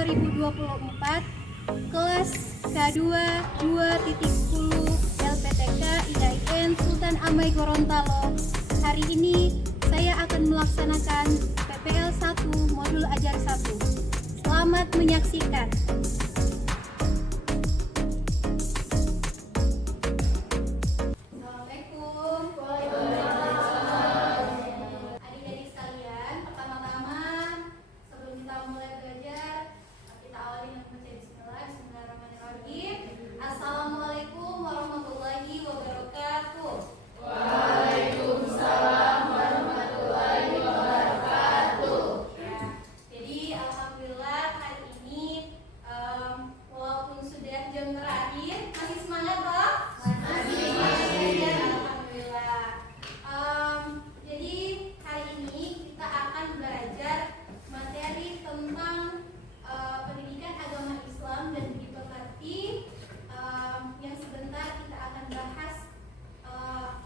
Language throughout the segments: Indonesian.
2024 kelas K2 2.10 LPTK IAIN Sultan Amai Gorontalo. Hari ini saya akan melaksanakan PPL 1 modul ajar 1. Selamat menyaksikan. Assalamualaikum warahmatullahi wabarakatuh. Waalaikumsalam warahmatullahi wabarakatuh. Ya, jadi alhamdulillah hari ini walaupun sudah jam terakhir masih semangat toh? Masih. Ya, alhamdulillah. Jadi hari ini kita akan belajar materi tentang pendidikan agama Islam dan dipekerti. Yang sebentar kita akan bahas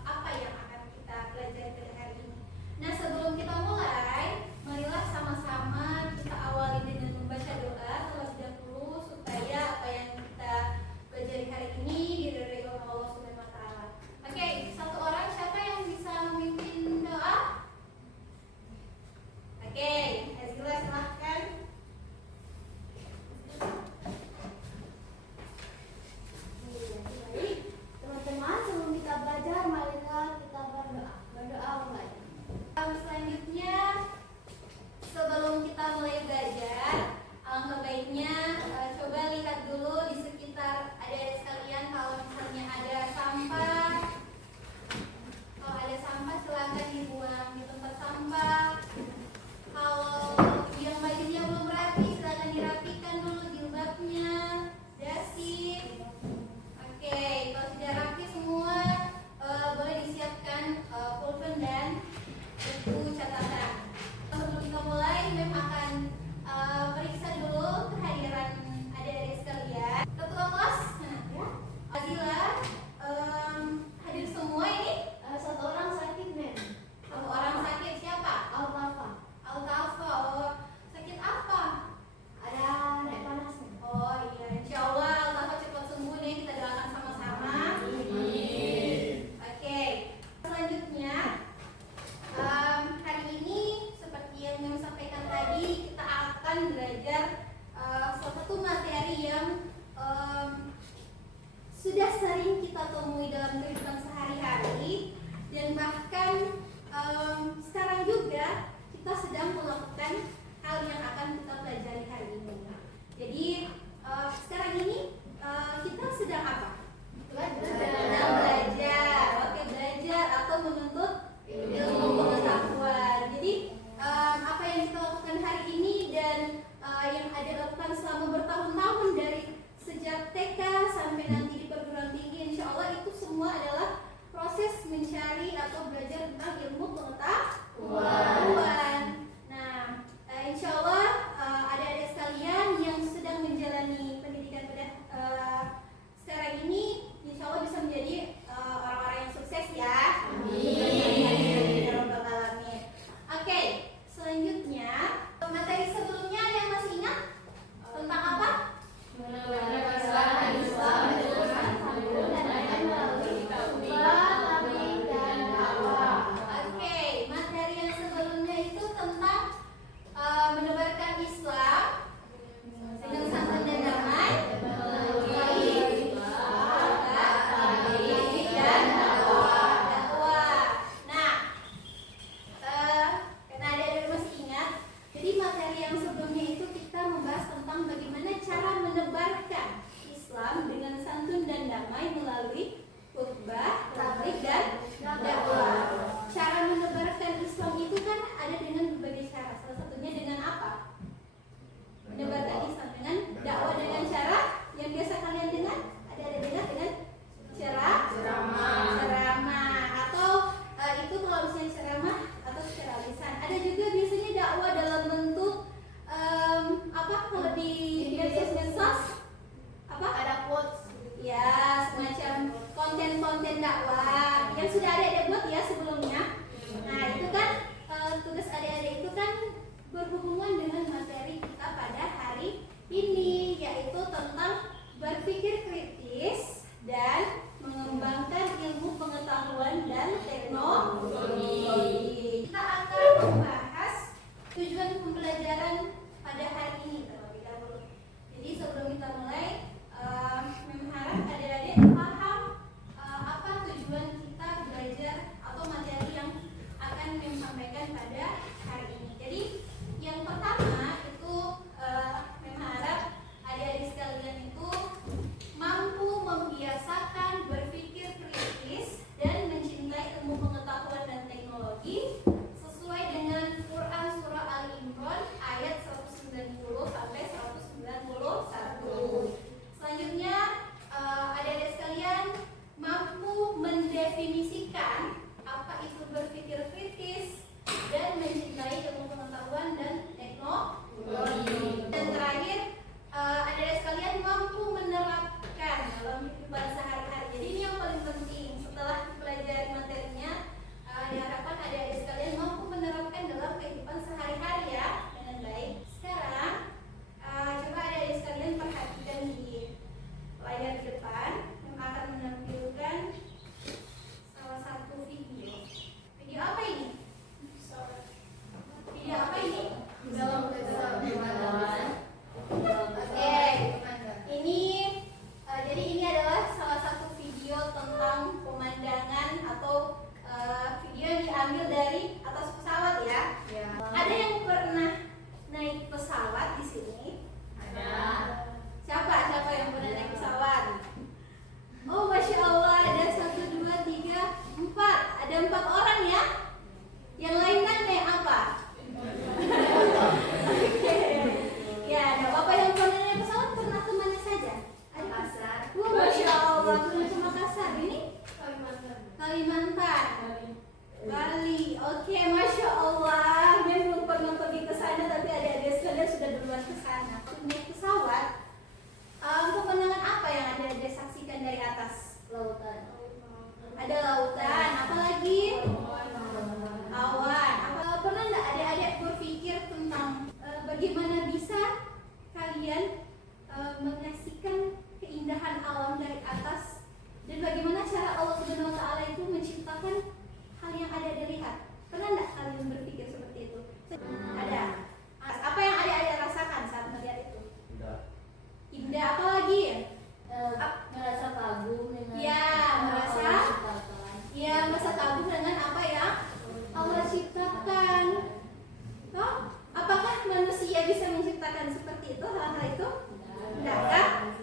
apa yang akan kita pelajari pada hari ini. Nah, sebelum kita mulai, marilah sama-sama kita awali dengan membaca doa terlebih dahulu supaya apa yang kita pelajari hari ini diridhoi oleh Allah Subhanahu wa taala. Oke, satu orang siapa yang bisa memimpin doa? Oke, Azila silahkan. Teman-teman, sebelum kita belajar, marilah kita berdoa. Berdoa mulai. Selanjutnya, sebelum kita mulai belajar, alangkah baiknya coba lihat dulu di sekitar adik-adik sekalian. Kalau misalnya ada sampah, silakan dibuang di tempat sampah. Kalau yang bajunya belum rapi, silakan dirapikan dulu jilbabnya, dasi. Oke, kalau sudah rapi semua, boleh disiapkan pulpen dan buku catatan. Sebelum kita mulai, Mem akan periksa dulu kehadiran adik-adik sekalian. Ketua kelas, ya, Azila, hadir semua ini? Satu orang sakit, men. Satu orang sakit, siapa? Alfa. Altafa. Oh, sakit apa? Ada naik panas, men. Oh iya, insya Allah Altafa cepat sembuh nih, kita doakan sama-sama. Oke, selanjutnya hari ini seperti yang Mem sampaikan tadi, kita akan belajar salah satu materi yang sudah sering kita temui dalam kehidupan sehari-hari, dan bahkan sekarang juga kita sedang melakukan hal yang akan kita pelajari hari ini. Jadi sekarang ini kita sedang apa? Sedang belajar. Oke, belajar atau menuntut ilmu pengetahuan. Jadi apa yang kita lakukan hari ini dan yang ada lakukan selama bertahun-tahun dari sejak TK sampai nanti di perguruan tinggi, insya Allah itu semua adalah proses mencari atau belajar tentang ilmu pengetahuan. Nah, insya Allah adik-adik sekalian yang sedang menjalani pendidikan pada sekarang ini, insya Allah bisa menjadi orang-orang yang sukses ya. Amin. Ya Rabbal Alamin. Oke, selanjutnya materi sebelumnya ada yang masih ingat tentang apa? Oke, materi yang sebelumnya itu tentang menebarkan Islam dengan santun dan damai melalui tabliq dan dakwah. Nah, karena ada masih ingat, jadi materi yang sebelumnya itu kita membahas tentang bagaimana cara menebarkan Islam dengan santun dan damai melalui khutbah, tabliq dan dakwah. Cara menebarkan Islam itu kan ada dengan berbagai cara. Salah satunya dengan apa? Menebarkan Islam dengan dakwah, dengan cara yang biasa kalian dengar. Ada dengar dengan ceramah atau itu kalau misalnya ceramah atau secara lisan. Ada juga biasanya dakwah dalam bentuk apa kalau di medsos apa? Ada quotes. Ya, semacam konten-konten dakwah yang sudah ada buat ya sebelumnya. Nah, itu kan tugas adik-adik itu kan berhubungan dengan materi kita pada hari sampaikan pada hari ini. Jadi yang pertama itu memang harap adik-adik sekalian itu mampu membiasakan berpikir kritis dan mencintai ilmu pengetahuan dan teknologi sesuai dengan Quran surah Al-Imran ayat 190 sampai 191. Selanjutnya adik-adik sekalian mampu mendefinisikan apa itu berpikir kritis dan mencintai ilmu pengetahuan dan teknologi. Dan terakhir adik-adik sekalian mampu menerapkan dalam kehidupan sehari-hari. Jadi ini yang paling penting. Setelah dipelajari materinya, diharapkan adik-adik sekalian mampu menerapkan dalam kehidupan sehari-hari ya dengan baik. Sekarang coba adik-adik sekalian perhatikan di layar di depan yang akan menampilkan salah satu video. Video apa ini? Video apa ini? Oke, ini jadi ini adalah salah satu video tentang pemandangan atau video yang diambil dari atas pesawat ya. Ada yang pernah naik pesawat di sini? Ada. Siapa yang pernah naik pesawat? Oh, masya Allah, ada 1, 2, 3, 4. Ada 4 orang ya. Yang lain kan naik apa? Ya, ada apa yang pernah naik pesawat pernah kemana saja? Makassar. Masya Allah, pernah ke Makassar. Ini? Kalimantan. Bali. Oke, masya Allah. Memang pernah pergi ke sana, tapi adik-adik sekalian sudah duluan ke sana. Kalau naik pesawat, pemandangan apa yang adik-adik saksikan dari atas? Lautan. Ada lautan. Apalagi? Awan. Pernah nggak adik-adik berpikir tentang bagaimana bisa kalian menyaksikan keindahan alam dari atas dan bagaimana cara Allah Subhanahu Wa Taala itu menciptakan hal yang adik-adik lihat? Pernah nggak kalian berpikir seperti itu? Ada. Apa yang adik-adik rasakan saat melihat itu? Indah. Apa lagi? Merasa kagum dengan Ya, merasa kagum dengan apa yang Allah ciptakan. Toh, apakah manusia bisa menciptakan seperti itu, hal-hal itu? Tidak kan?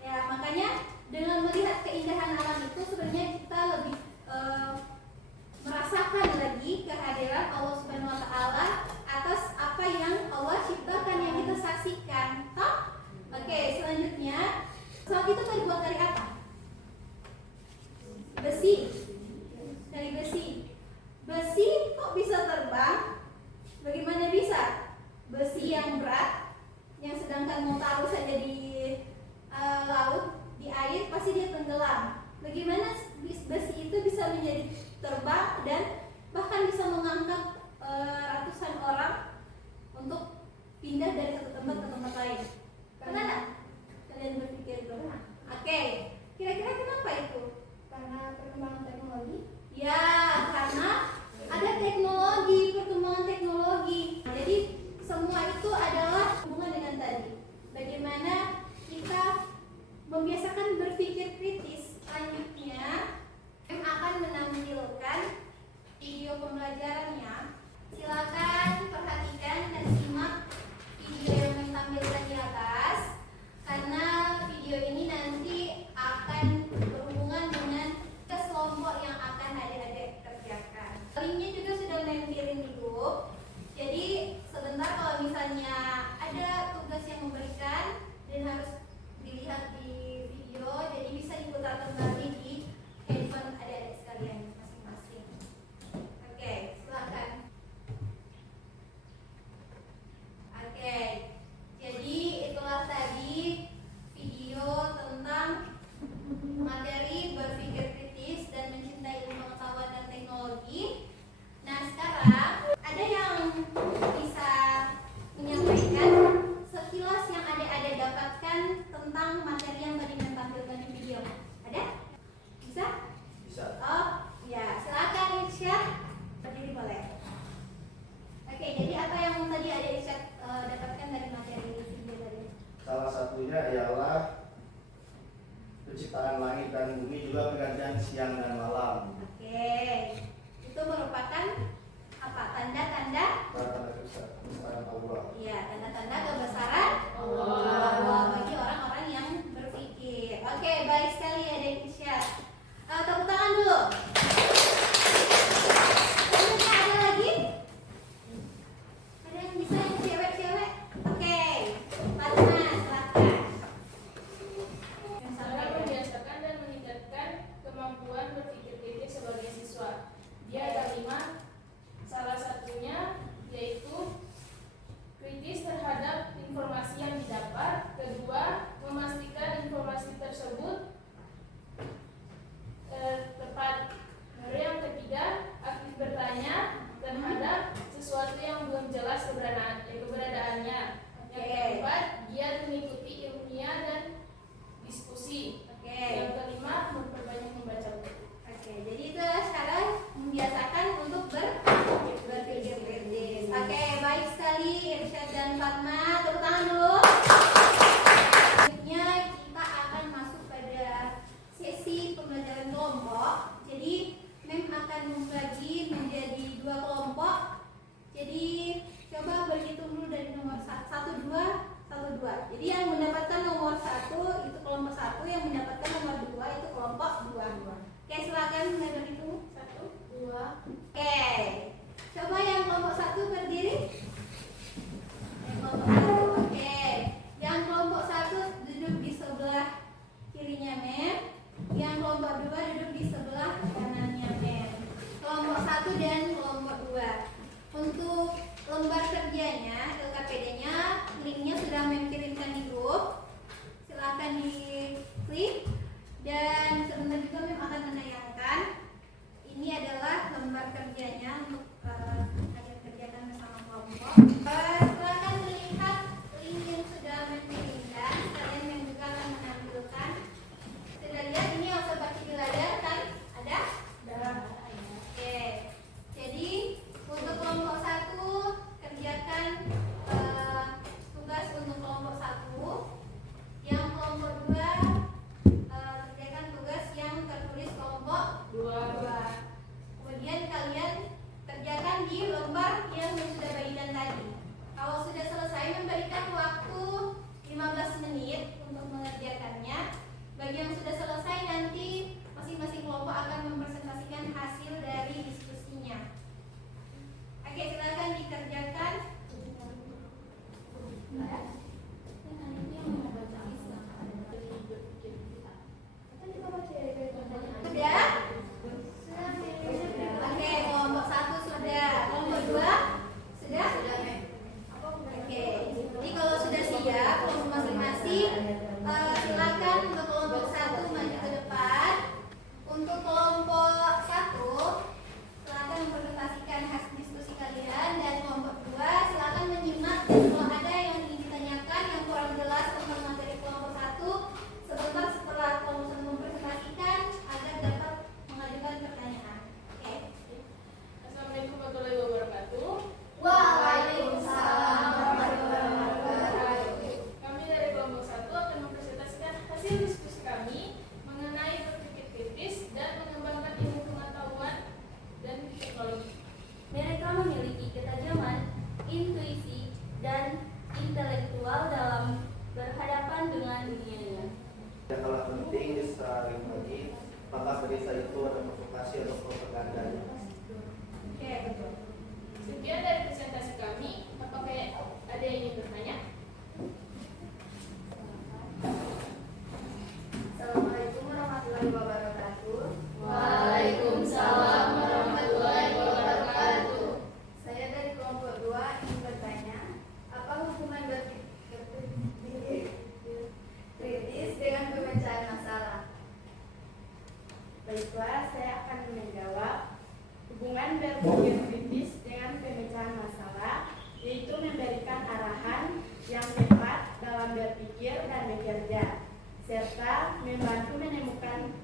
Ya, makanya dengan melihat keindahan alam itu sebenarnya kita lebih merasakan lagi kehadiran Allah Subhanahu Wa Taala atas apa yang Allah ciptakan yang kita saksikan. Toh? Oke, selanjutnya pesawat itu terbuat dari apa? Besi. Dari besi. Besi kok bisa terbang? Bagaimana bisa? Besi yang berat, yang sedangkan mau taruh saja di laut, di air, pasti dia tenggelam. Bagaimana besi itu bisa menjadi terbang dan bahkan bisa mengangkat ratusan orang untuk pindah dari satu tempat ke tempat lain? Pernah nggak kalian berpikir itu? Oke, kira-kira kenapa itu? karena perkembangan teknologi. Ya, karena ada teknologi, perkembangan teknologi. Jadi semua itu adalah hubungan dengan tadi. Bagaimana kita membiasakan berpikir kritis. Selanjutnya, yang akan menampilkan video pembelajarannya. Silakan perhatikan dan simak video yang ditampilkan di atas, karena video ini nanti akan berhubungan dengan kelompok yang akan adik-adik kerjakan. Linknya juga sudah menempelin di grup. Jadi sebentar kalau misalnya ada tugas yang memberikan dan harus dilihat di video, jadi bisa diputar kembali di handphone adik-adik sekalian masing-masing. Oke, silakan. Oke, jadi itulah tadi video tentang materi berpikir kritis dan mencintai ilmu pengetahuan dan teknologi. Nah, sekarang ada yang bisa menyampaikan sekilas yang adik-adik dapatkan tentang materi yang tadi ditampilkan di video. Ada? Bisa? Bisa. Oh, ya, silakan Irsyad. Berdiri boleh. Oke, jadi apa yang tadi adik Irsyad dapatkan dari materi video tadi? Salah satunya ialah penciptaan langit dan bumi, juga pergantian siang dan malam. Oke, itu merupakan apa tanda-tanda kebesaran Allah. Iya, tanda-tanda kebesaran Allah bagi orang-orang yang berpikir. Oke, baik sekali ya Isya. Tepuk tangan dulu. Selanjutnya ada lagi? Ada yang bisa yang cewek-cewek? Oke, Fatma, silakan. Yang Cara sampai membiasakan dan meningkatkan kemampuan berpikir kritis sebagai siswa. Dia ada 5. Salah satunya yaitu kritis terhadap informasi yang didapat. Kedua, memastikan informasi tersebut tepat. Lalu yang ketiga, aktif bertanya terhadap sesuatu yang belum jelas keberadaannya. Yang keempat, giat mengikuti ilmiah dan diskusi. Oke. Yang kelima, memperbanyak membaca buku. Oke, jadi itu adalah cara membiasakan untuk berpikir kritis. Oke, baik sekali Irsyad dan Fatma. Tepuk tangan dulu. Selanjutnya kita akan masuk pada sesi pembelajaran kelompok. Jadi Mem akan membagi menjadi 2 kelompok. Jadi coba berhitung dulu dari nomor 1, 2, 1, 2. Jadi yang mendapatkan nomor 1 itu kelompok 1, yang mendapatkan nomor 2 itu kelompok 2. Oke, silakan mulai berhitung. 1, 2. Oke. Coba yang kelompok 1 berdiri. Yang kelompok 1. Oke. Yang kelompok 1 duduk di sebelah kirinya Mem. Yang kelompok 2 duduk di sebelah kanannya Mem. Kelompok 1 dan kelompok 2. Untuk lembar kerjanya, LKPD-nya, linknya sudah Mem kirimkan di grup. Silakan diklik. Dan sebentar juga Mem akan menayangkan. Ini adalah lembar kerjanya untuk ajar kerjakan bersama kelompok. Silakan lihat link yang sudah Mem kirimkan. Kalian Mem juga akan menampilkan. Sudah lihat ini yang seperti di layar kan? Ada? Oke. Jadi untuk kelompok 1 kerjakan tugas untuk kelompok 1. Yang kelompok 2 kerjakan tugas yang tertulis kelompok 2. Kemudian kalian kerjakan di lembar yang sudah bagikan tadi. Kalau sudah selesai memberikan waktu 15 menit untuk mengerjakannya. Bagi yang sudah selesai nanti masing-masing kelompok akan mempresentasikan hasil dari diskusinya. Oke, silakan dikerjakan. Sudah? Oke, kelompok 1 sudah. Kelompok 2 sudah? Oke. Jadi kalau sudah siap kelompok masing-masing, silakan untuk kelompok 1 maju ke depan. Untuk kelompok 1 silakan mempresentasikan hasil diskusi kalian, dan kelompok 2 silakan menyimak, dan kalau ada yang ingin ditanyakan yang kurang jelas tentang materi kelompok 1 sebentar setelah kelompok 1 mempresentasikan agar dapat mengajukan pertanyaan. Oke. Assalamualaikum warahmatullahi wabarakatuh. Waalaikumsalam warahmatullahi wabarakatuh. Kami dari kelompok 1 akan mempresentasikan hasil diskusi kami mengenai berpikir kritis dan mengembangkan ilmu pengetahuan dan teknologi. Mereka memiliki ketajaman, intuisi, dan intelektual dalam berhadapan dengan dunianya. Yang kalah penting sering lagi, apakah berita itu ada provokasi atau propaganda? Oke, betul. Sekian dari presentasi kami. Apakah ada yang ingin bertanya? Assalamualaikum warahmatullahi wabarakatuh. Waalaikumsalam warahmatullahi wabarakatuh. Saya dari kelompok 2 ingin bertanya, apa hubungan berpikir kritis dengan pemecahan masalah? Baiklah, saya akan menjawab. Hubungan berpikir kritis dengan pemecahan masalah yaitu memberikan arahan yang tepat dalam berpikir dan bekerja, serta membantu menemukan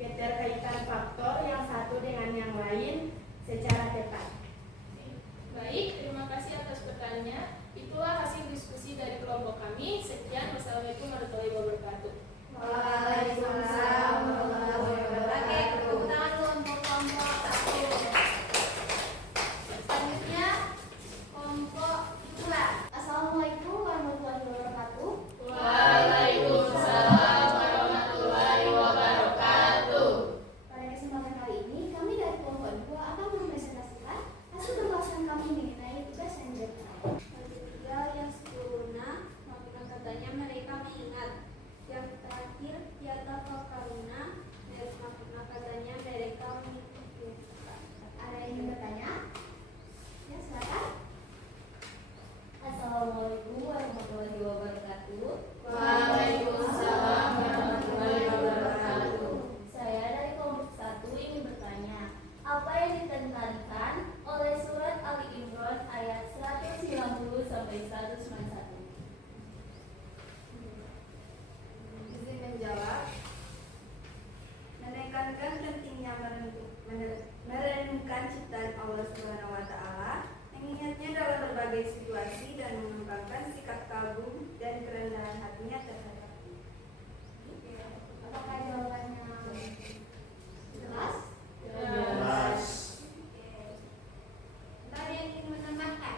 keterkaitan faktor yang satu dengan yang lain secara tepat. Baik, terima kasih atas pertanyaannya. Itulah hasil diskusi dari kelompok kami. Sekian, wassalamualaikum warahmatullahi wabarakatuh. Waalaikumsalam warahmatullahi Oke, wabarakatuh. tepuk tangan dulu untuk kelompok 1. Selanjutnya sebagai status satu. Izin menjawab. Menekankan pentingnya merenungkan ciptaan Allah Subhanahu wa Ta'ala, mengingatnya dalam berbagai situasi dan mengembangkan sikap kagum dan kerendahan hatinya terhadapnya. Apakah jawabannya jelas? Jelas. Entah ada yang ingin menambahkan?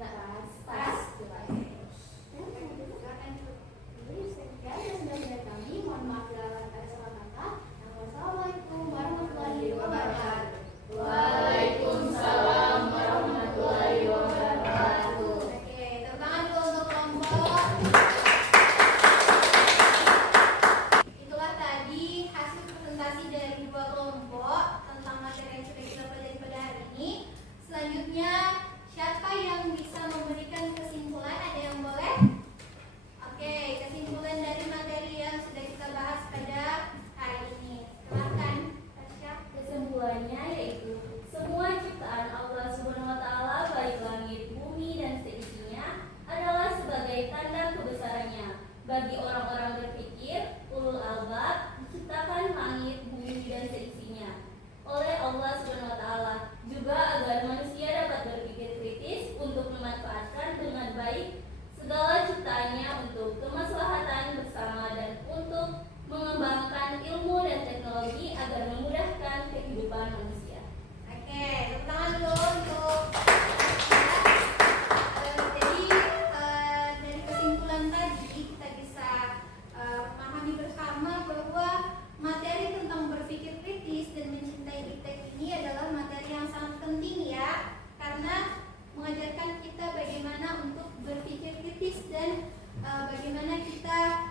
Tas. Mohon maaf bila ada salah kata. Wassalamualaikum warahmatullahi wabarakatuh. Waalaikumsalam warahmatullahi wabarakatuh. Oke, tepuk tangan dulu untuk kelompok. Itulah tadi hasil presentasi dari dua kelompok tentang materi yang sudah kita pelajari pada hari ini. Selanjutnya, siapa yang bisa memberikan kesimpulan? Ada yang boleh? Oke, kesimpulan dari materi yang sudah kita bahas pada hari ini. Silakan, Tasya. Kesimpulannya yaitu semua ciptaan Allah Subhanahu wa Ta'ala, baik langit, bumi, dan seisinya, adalah sebagai tanda kebesarannya. Bagi orang-orang berpikir, ulul albab, diciptakan langit, bumi, dan seisinya oleh Allah Subhanahu wa Ta'ala, juga agar manusia dapat berpikir kritis untuk memanfaatkan dengan baik segala ciptaannya untuk kemaslahatan bersama dan untuk mengembangkan ilmu dan teknologi agar memudahkan kehidupan manusia. Oke, tepuk tangan dulu untuk jadi dari kesimpulan tadi kita bisa memahami bersama bahwa materi tentang berpikir kritis dan mencintai iptek ini adalah materi yang sangat penting ya, karena mengajarkan kita bagaimana untuk berpikir kritis dan bagaimana kita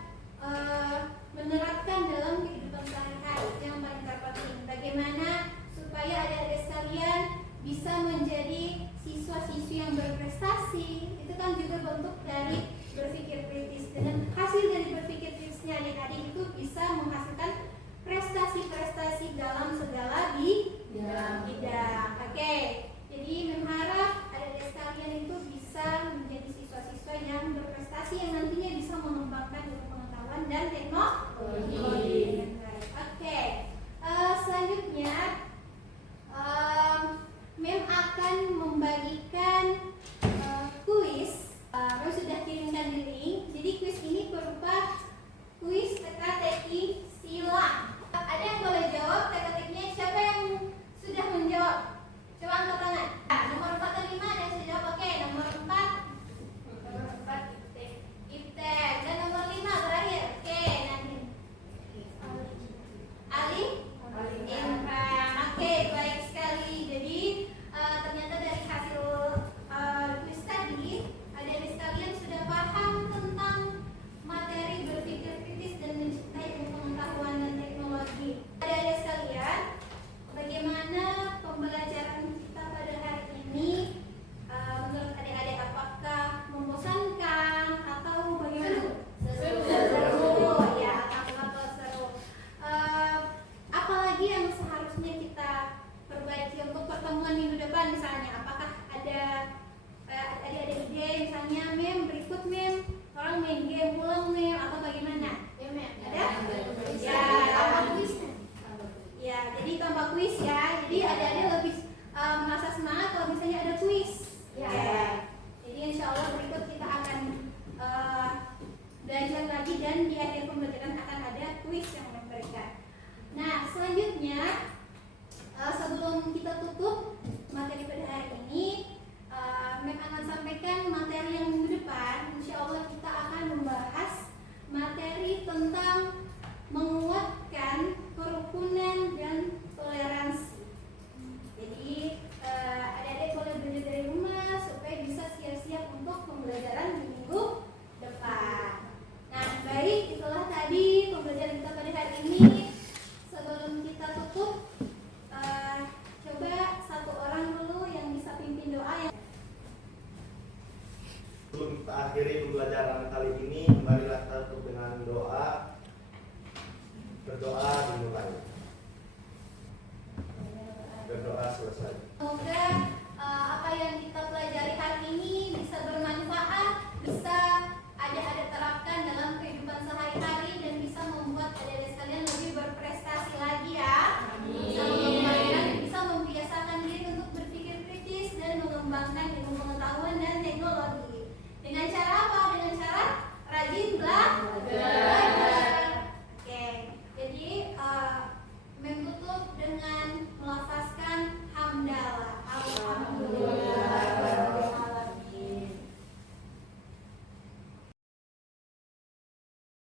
menerapkan dalam kehidupan sehari-hari. Itu yang paling terpenting. Bagaimana supaya adik-adik sekalian bisa menjadi siswa-siswi yang berprestasi. Itu kan juga bentuk dari berpikir kritis. Dengan hasil dari berpikir kritisnya adik-adik itu bisa menghasilkan prestasi-prestasi dalam segala bidang. Oke. Jadi mengharap adik-adik sekalian itu bisa menjadi siswa-siswa yang berprestasi yang nantinya bisa mengembangkan ilmu pengetahuan dan teknologi. Oke. Selanjutnya Mem akan membagikan kuis. Kami sudah kirimkan di link. Jadi kuis ini berupa kuis teka-teki silang. Ada yang boleh jawab teka-tekinya? Siapa yang sudah menjawab? Coba angkat tangan. Nomor 4 atau 5 ada yang sudah jawab? Oke, nomor 4. Nomor 4 Iptek. Dan nomor 5 terakhir. Oke, nanti. Ali? Imran. Oke, baik sekali. Jadi ternyata dari hasil kuis tadi, adik-adik sekalian sudah paham tentang materi berpikir kritis dan mencintai ilmu pengetahuan dan teknologi. Adik-adik sekalian, bagaimana pembelajaran kita pada hari ini? Menurut adik-adik apakah membosankan atau bagaimana? Seru. Ya, alhamdulillah seru. Apalagi yang seharusnya kita perbaiki untuk pertemuan minggu depan misalnya? Apakah ada adik-adik ide misalnya, Mem, berikut Mem, orang main game pulang Mem, atau bagaimana? Ya Mem, ada? Ya, tambah kuis. Ya, jadi tambah kuis ya. Jadi adik-adik lebih merasa semangat kalau misalnya ada kuis. Ya. Jadi insya Allah berikut kita akan belajar lagi dan di akhir pembelajaran akan ada kuis yang memberikan. Nah, selanjutnya sebelum kita tutup materi pada hari ini, Mem akan sampaikan materi yang minggu depan. Insya Allah kita akan membahas materi tentang menguatkan kerukunan dan toleransi. Jadi adik-adik boleh belajar dari rumah supaya bisa siap-siap untuk pembelajaran di minggu depan. Nah, baik, itulah tadi pembelajaran kita pada hari ini. Sebelum kita tutup, coba satu orang dulu yang bisa pimpin doa ya. Sebelum kita akhiri pembelajaran kali ini, marilah kita tutup dengan doa. Berdoa dimulai. Berdoa selesai. Semoga apa yang kita pelajari